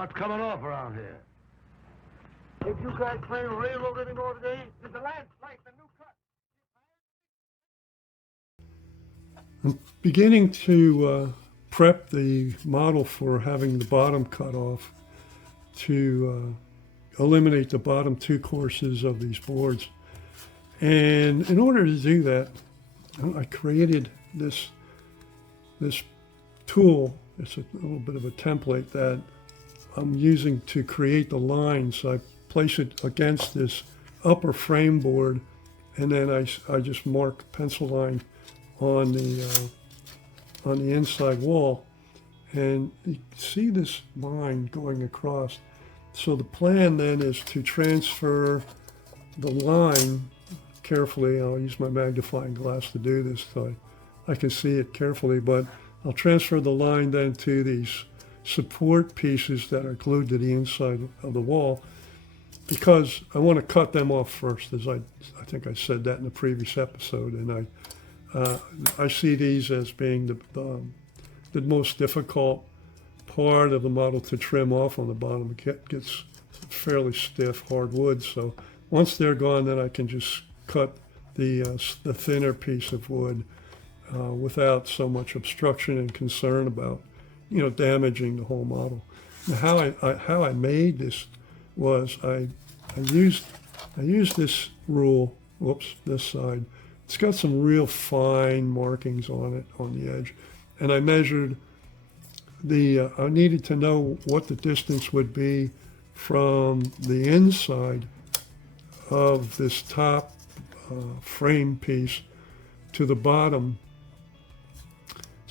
What's coming off around here? If you guys playing railroad anymore today, there's a landslide, a new cut. I'm beginning to prep the model for having the bottom cut off to eliminate the bottom two courses of these boards. And in order to do that, I created this tool. It's a little bit of a template that I'm using to create the lines. I place it against this upper frame board, and then I just mark pencil line on the inside wall, and you see this line going across. So the plan then is to transfer the line carefully. I'll use my magnifying glass to do this so I can see it carefully, but I'll transfer the line then to these support pieces that are glued to the inside of the wall, because I want to cut them off first, as I think I said that in the previous episode, and I see these as being the most difficult part of the model to trim off on the bottom. It gets fairly stiff hardwood, so once they're gone, then I can just cut the thinner piece of wood without so much obstruction and concern about damaging the whole model. Now, how I made this was I used this rule. Whoops, this side. It's got some real fine markings on it on the edge, and I measured I needed to know what the distance would be from the inside of this top frame piece to the bottom.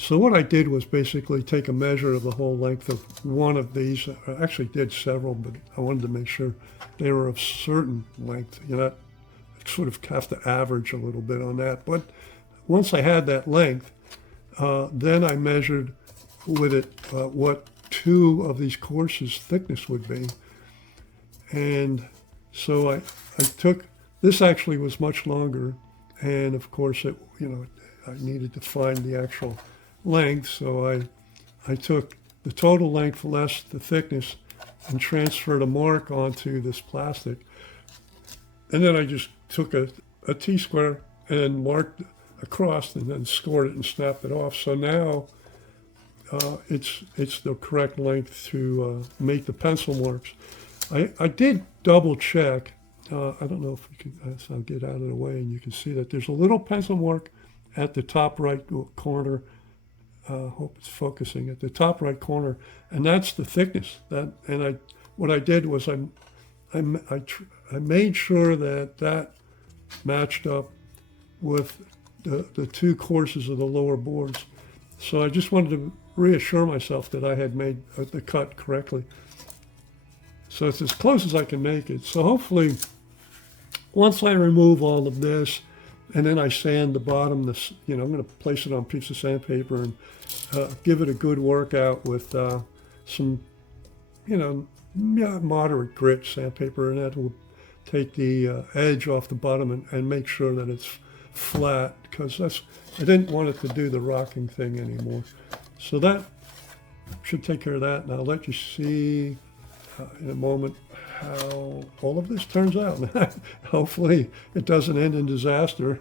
So what I did was basically take a measure of the whole length of one of these. I actually did several, but I wanted to make sure they were of certain length. I sort of have to average a little bit on that. But once I had that length, then I measured with it what two of these courses' thickness would be. And so I took, this actually was much longer, and of course I needed to find the actual length, so I took the total length less the thickness and transferred a mark onto this plastic. And then I just took a T-square and marked across and then scored it and snapped it off. So now it's the correct length to make the pencil marks. I did double check. I don't know if we can, so I'll get out of the way and you can see that there's a little pencil mark at the top right corner. Hope it's focusing at the top right corner, and that's the thickness. What I did was I made sure that matched up with the two courses of the lower boards. So I just wanted to reassure myself that I had made the cut correctly. So it's as close as I can make it. So hopefully, once I remove all of this, and then I sand the bottom, I'm going to place it on a piece of sandpaper and give it a good workout with some, moderate grit sandpaper, and that will take the edge off the bottom and make sure that it's flat, because I didn't want it to do the rocking thing anymore. So that should take care of that, and I'll let you see in a moment how all of this turns out. Hopefully it doesn't end in disaster.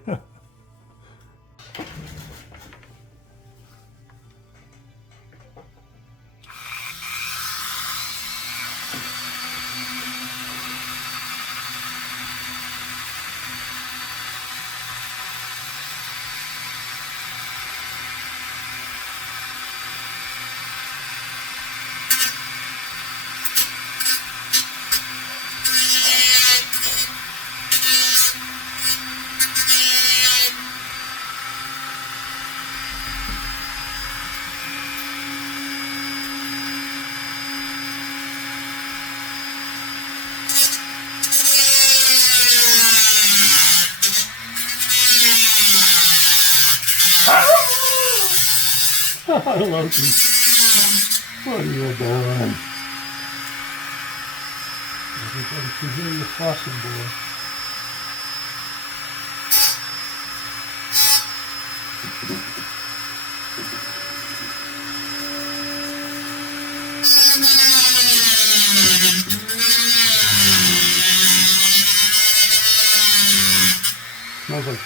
Hello, what are you doing? Everybody can hear you fussing, boy.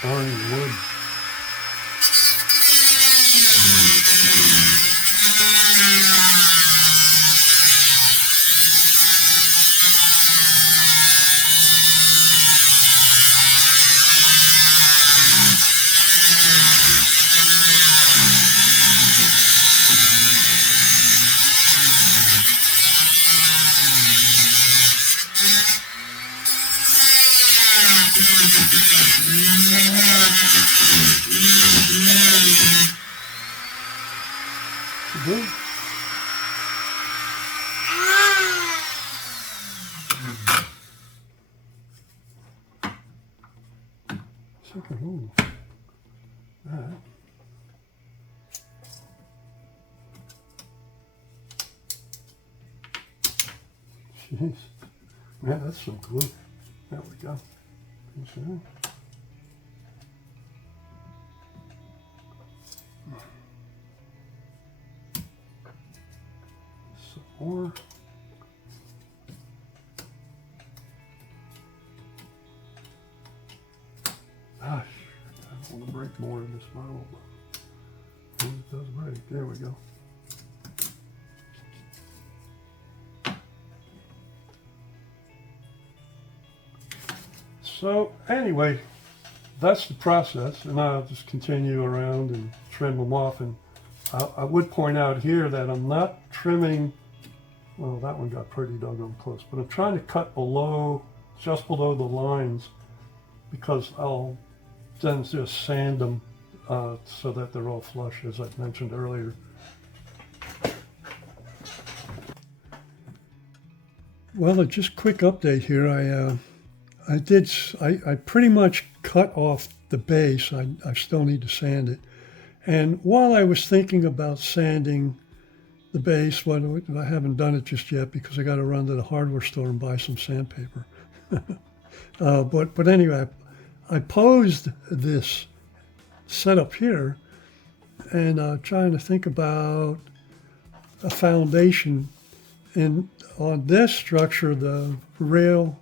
orange wood. Good. Ooh. That. Jeez. Yeah, that's some glue. There we go. Okay. Some more. Gosh, I don't want to break more in this model, but it does break. There we go. So anyway, that's the process, and I'll just continue around and trim them off. And I would point out here that I'm not trimming, well, that one got pretty doggone close, but I'm trying to cut below, just below the lines, because I'll then just sand them so that they're all flush, as I mentioned earlier. Well, just quick update here. I pretty much cut off the base. I still need to sand it. And while I was thinking about sanding the base, well, I haven't done it just yet because I got to run to the hardware store and buy some sandpaper. But anyway, I posed this setup here and trying to think about a foundation. And on this structure, the rails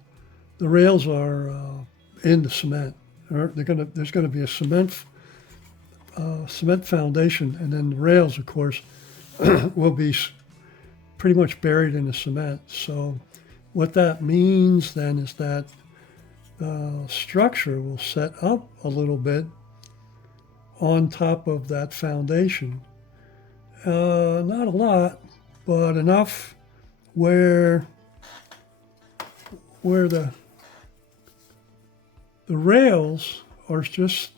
are in the cement. There's going to be a cement foundation, and then the rails, of course, will be pretty much buried in the cement. So what that means then is that the structure will set up a little bit on top of that foundation. Not a lot, but enough where the rails are just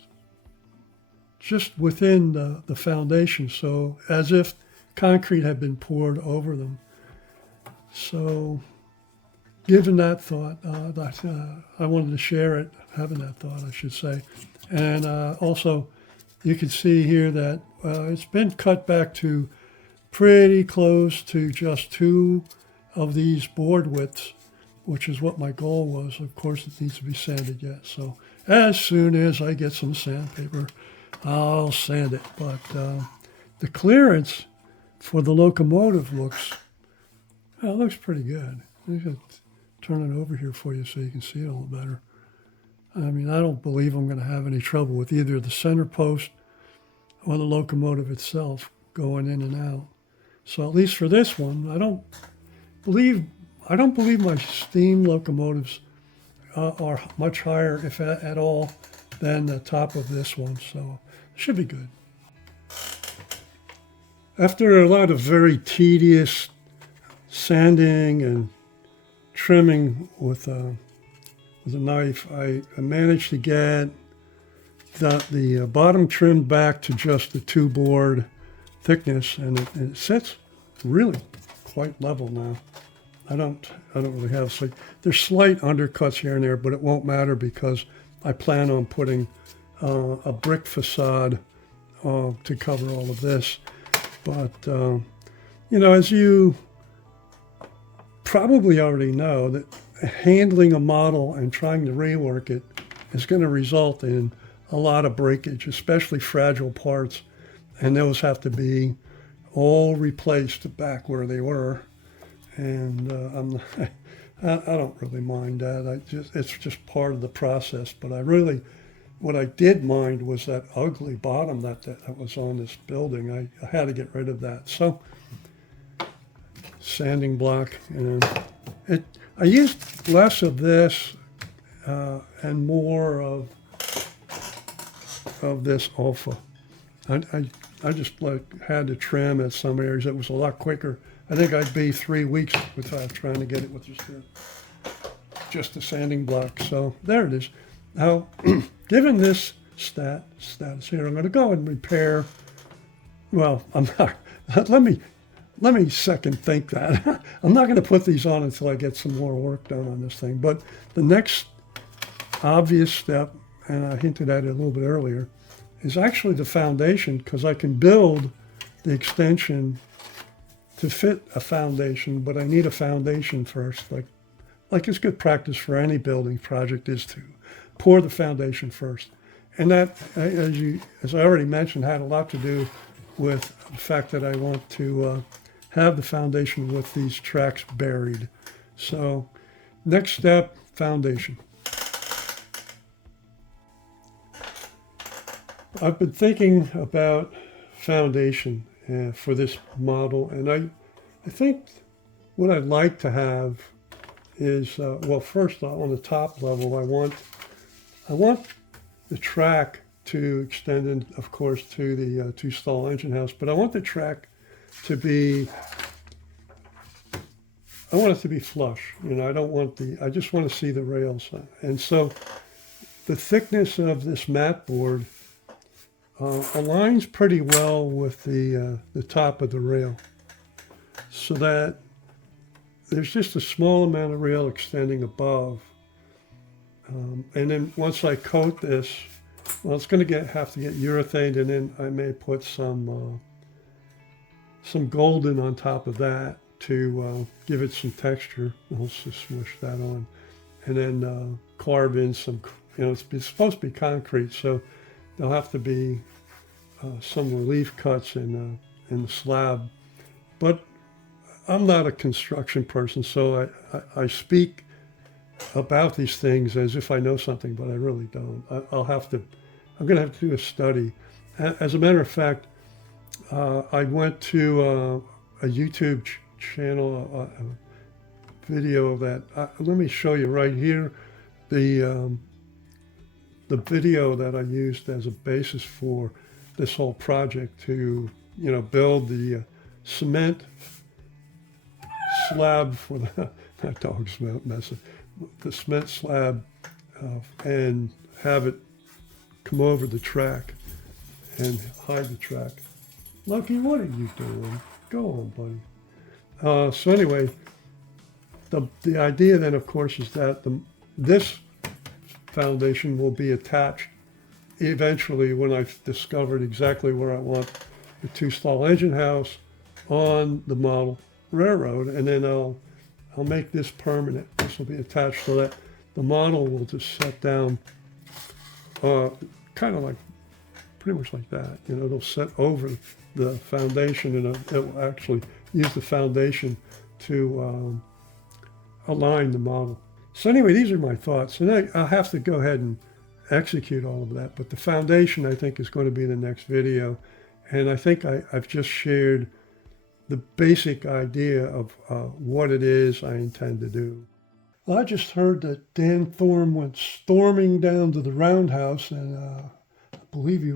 within the foundation, so as if concrete had been poured over them. So given that thought, I wanted to share it, having that thought, I should say. And also, you can see here that it's been cut back to pretty close to just 2 of these board widths, which is what my goal was. Of course, it needs to be sanded yet. So as soon as I get some sandpaper, I'll sand it. But the clearance for the locomotive looks pretty good. I'm going to turn it over here for you so you can see it a little better. I mean, I don't believe I'm going to have any trouble with either the center post or the locomotive itself going in and out. So at least for this one, I don't believe my steam locomotives are much higher, if at all, than the top of this one. So it should be good. After a lot of very tedious sanding and trimming with a knife, I managed to get the bottom trimmed back to just the 2 board thickness, and it sits really quite level now. I don't really have there's slight undercuts here and there, but it won't matter because I plan on putting a brick facade to cover all of this. But as you probably already know, that handling a model and trying to rework it is going to result in a lot of breakage, especially fragile parts, and those have to be all replaced back where they were. And I don't really mind that. It's just part of the process. But I really what I did mind was that ugly bottom that was on this building. I had to get rid of that. So sanding block, and I used less of this and more of this alpha. I just had to trim at some areas. It was a lot quicker. I think I'd be 3 weeks without trying to get it with just a sanding block. So there it is. Now, given this status here, I'm going to go and repair. Well, I'm not. Let me second think that. I'm not going to put these on until I get some more work done on this thing. But the next obvious step, and I hinted at it a little bit earlier, is actually the foundation, because I can build the extension to fit a foundation, but I need a foundation first. Like it's good practice for any building project is to pour the foundation first. And that, as I already mentioned, had a lot to do with the fact that I want to have the foundation with these tracks buried. So next step, foundation. I've been thinking about foundation for this model, and I think what I'd like to have is, well, first on the top level, I want the track to extend in, of course, to the two-stall engine house, but I want the track to be, I want it to be flush. You know, I don't want I just want to see the rails. And so the thickness of this mat board aligns pretty well with the top of the rail, so that there's just a small amount of rail extending above. And then once I coat this, well, it's going to have to get urethaned, and then I may put some golden on top of that to give it some texture. I'll just smush that on, and then carve in some. You know, it's supposed to be concrete, so there'll have to be some relief cuts in the slab. But I'm not a construction person, so I speak about these things as if I know something, but I really don't. I'm going to have to do a study. As a matter of fact, I went to a YouTube channel, a video that, let me show you right here, the video that I used as a basis for this whole project to, you know, build the cement slab for that dog's messing, the cement slab, and have it come over the track and hide the track. Lucky, what are you doing? Go on, buddy. So anyway, the idea then, of course, is that this foundation will be attached eventually when I've discovered exactly where I want the two-stall engine house on the model railroad, and then I'll make this permanent. This will be attached so that the model will just set down kind of like, pretty much like that. You know, it'll set over the foundation, and it will actually use the foundation to align the model. So anyway, these are my thoughts, and I'll have to go ahead and execute all of that. But the foundation, I think, is going to be the next video, and I think I've just shared the basic idea of what it is I intend to do. Well, I just heard that Dan Thorne went storming down to the roundhouse, and I believe he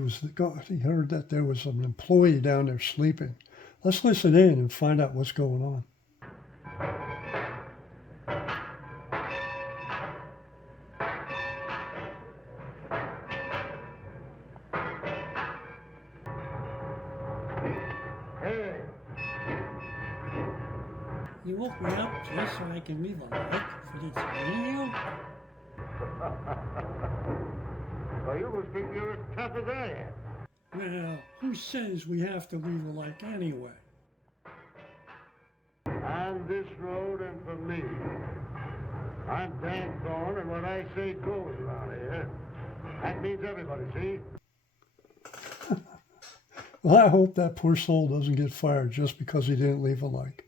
heard that there was an employee down there sleeping. Let's listen in and find out what's going on. You woke me up just so I can leave a like for this video? Well, you must think you're as tough as I am. Well, who says we have to leave a like anyway? On this road and for me. I'm Dan Thorne, and what I say goes around here. That means everybody, see? Well, I hope that poor soul doesn't get fired just because he didn't leave a like.